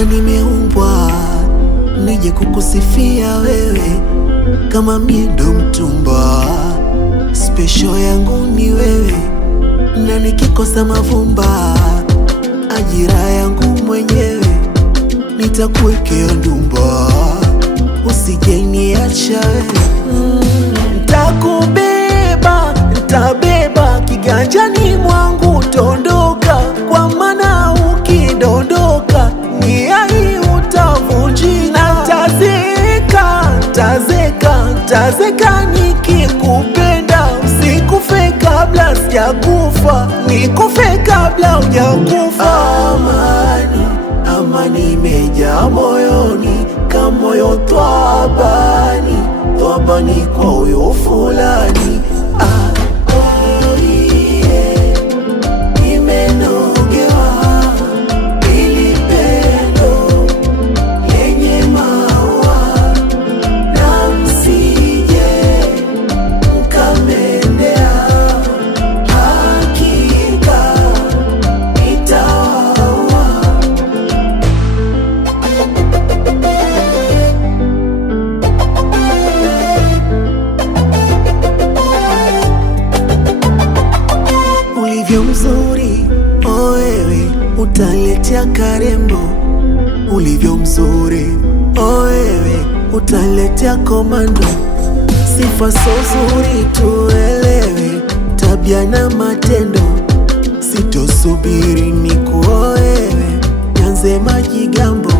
Hakika nimeumbwa nije kukusifia wewe, kama mie ndo mtumba. Special yangu ni wewe, na nikikosa mavumba, ajira yangu mwenyewe nitakuwekea ndumba. Usije niacha wewe, ntakubeba, ntabeba kiganjani mwangu, tondoka kwa maana ukidondoka ni ai utavunjika. Tazeka nikikupenda, usikufe kabla sijakufa, nikufe kabla hujakufa. Amani imejaa moyoni, kamoyo twabani kwa huyo fulani. Ulivyo mzuri oh wewe, utaletea karembo. Ulivyo mzuri oh wewe, utaletea komando. Sifa so zuri tuelewe, tabia na matendo. Sitosubiri nikuolewe, nianze majigambo.